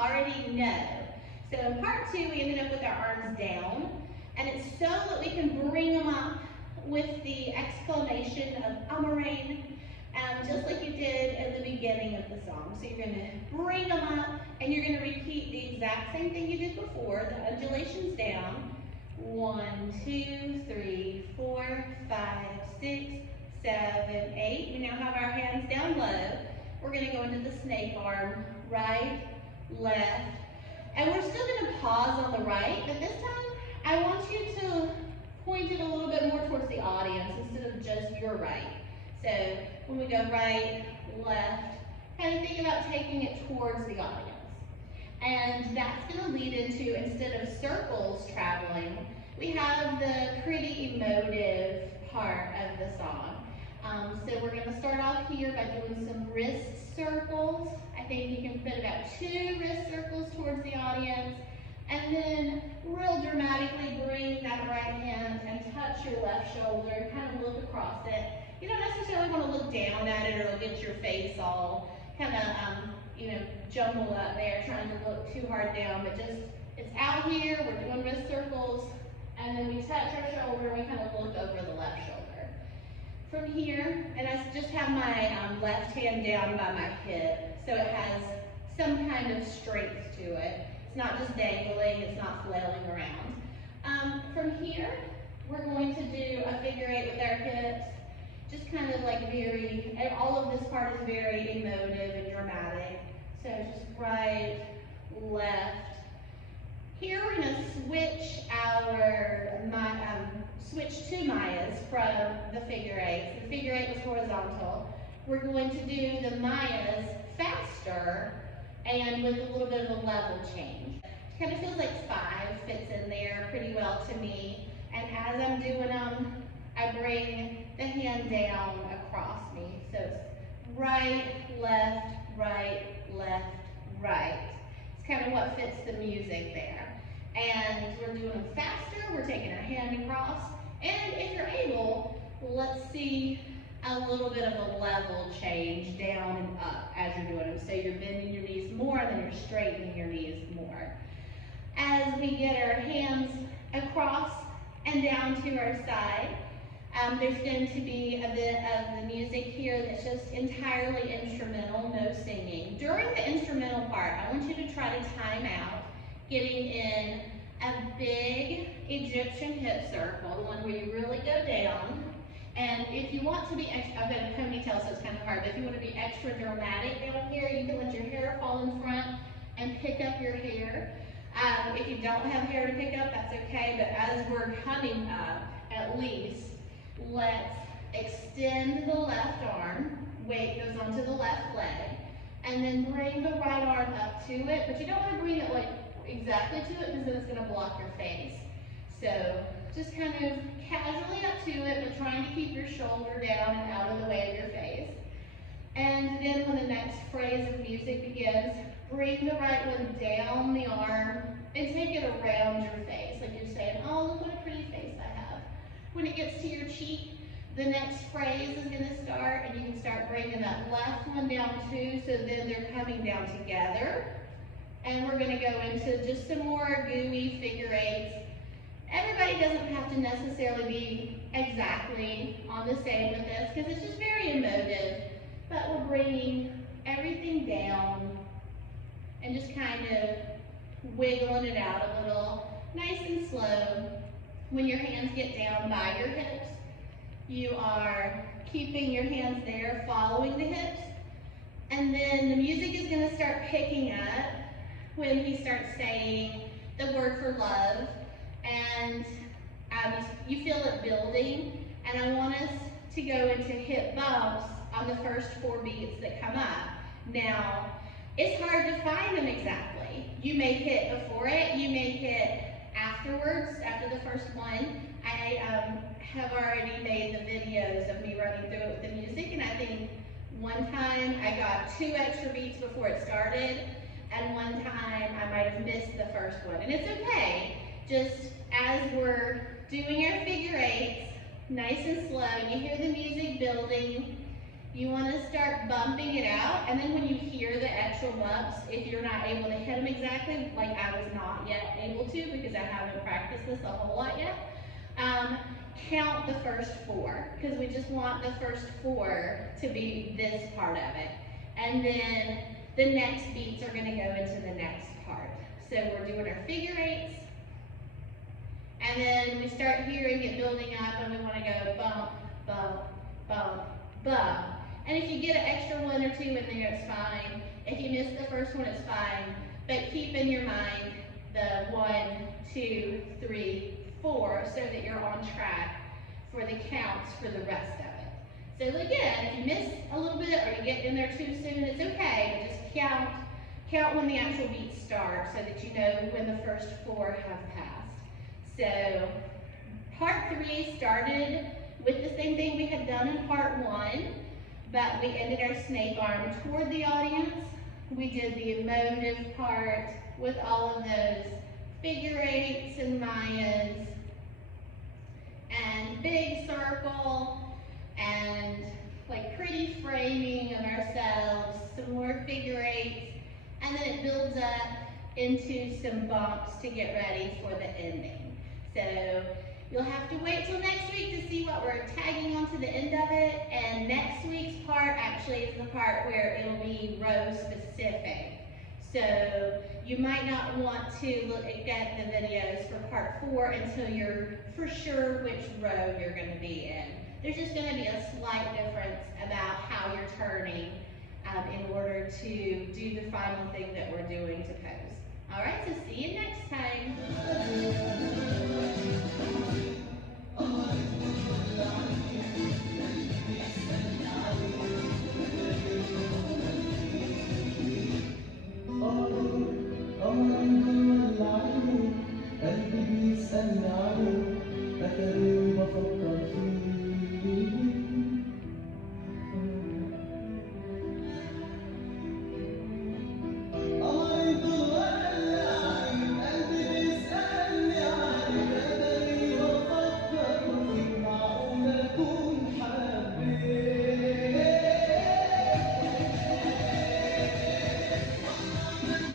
already know. So in part 2, we ended up with our arms down, and it's so that we can bring them up with the exclamation of Amarain, just like you did at the beginning of the song. So you're going to bring them up, and you're going to repeat the exact same thing you did before, the undulations down. 1, 2, 3, 4, 5, 6, 7, 8. We now have our hands down low. We're going to go into the snake arm, right, left, and we're still going to pause on the right, but this time I want you to point it a little bit more towards the audience instead of just your right. So when we go right, left, kind of think about taking it towards the audience. And that's going to lead into, instead of circles traveling, we have the pretty emotive part of the song. So we're going to start off here by doing some wrist circles. I think you can put about 2 wrist circles towards the audience, and then real dramatically bring that right hand and touch your left shoulder and kind of look across it. You don't necessarily want to look down at it or it'll get your face all kind of, jumbled up there trying to look too hard down, but just, it's out here, we're doing wrist circles, and then we touch our shoulder and we kind of look over the left shoulder. From here, and I just have my left hand down by my hip, so it has some kind of strength to it. It's not just dangling, it's not flailing around. From here, we're going to do a figure 8 with our hips, just kind of like and all of this part is very emotive and dramatic. So just right, left. Here we're going to switch switch to Mayas from the figure 8. The figure 8 was horizontal. We're going to do the Mayas faster and with a little bit of a level change. It kind of feels like 5 fits in there pretty well to me. And as I'm doing them, I bring the hand down across me. So it's right, left, right, left, right. It's kind of what fits the music there. And we're doing them faster, we're taking our hand across, and if you're able, let's see a little bit of a level change down and up as you're doing them. So you're bending your knees more, and then you're straightening your knees more. As we get our hands across and down to our side, there's going to be a bit of the music here that's just entirely instrumental, no singing. During the instrumental part, I want you to try to time out, getting in a big Egyptian hip circle, the one where you really go down. And if you want to be extra, I've got a ponytail, so it's kind of hard, but if you want to be extra dramatic down here, you can let your hair fall in front and pick up your hair. If you don't have hair to pick up, that's okay, but as we're coming up, at least, let's extend the left arm, weight goes onto the left leg, and then bring the right arm up to it, but you don't want to bring it like exactly to it because then it's going to block your face. So just kind of casually up to it, but trying to keep your shoulder down and out of the way of your face. And then when the next phrase of music begins, bring the right one down the arm and take it around your face, like you're saying, oh, look what a pretty face I have. When it gets to your cheek, the next phrase is going to start, and you can start bringing that left one down too, so then they're coming down together. And we're going to go into just some more gooey figure 8s. Everybody doesn't have to necessarily be exactly on the same with this, because it's just very emotive, but we're bringing everything down and just kind of wiggling it out a little, nice and slow. When your hands get down by your hips, you are keeping your hands there, following the hips, and then the music is going to start picking up when he starts saying the word for love, and you feel it building, and I want us to go into hip bumps on the first 4 beats that come up. Now, it's hard to find them exactly. You may hit before it, you may hit afterwards, after the first one. I have already made the videos of me running through it with the music, and I think one time I got 2 extra beats before it started, and one time I might have missed the first one. And it's okay, just as we're doing our figure 8s, nice and slow, you hear the music building, You want to start bumping it out, and then when you hear the actual bumps, if you're not able to hit them exactly, like I was not yet able to because I haven't practiced this a whole lot yet, count the first 4, because we just want the first 4 to be this part of it. And then the next beats are going to go into the next part. So we're doing our figure 8s, and then we start hearing it building up, and we want to go bump, bump, bump, bump. And if you get an extra 1 or 2 in there, it's fine. If you miss the first one, it's fine. But keep in your mind the 1, 2, 3, 4, so that you're on track for the counts for the rest of it. So again, if you miss a little bit or you get in there too soon, it's okay, but just count when the actual beats start so that you know when the first 4 have passed. So part 3 started with the same thing we had done in part 1, but we ended our snake arm toward the audience. We did the emotive part with all of those figure 8s and Mayas, and big circle, and like pretty framing of ourselves, some more figure 8s, and then it builds up into some bumps to get ready for the ending. So you'll have to wait till next week to see what we're tagging onto the end of it, and next week's part actually is the part where it'll be row specific. So you might not want to look at the videos for part 4 until you're for sure which row you're going to be in. There's just going to be a slight difference about how you're turning in order to do the final thing that we're doing to pose. All right, so see you next time.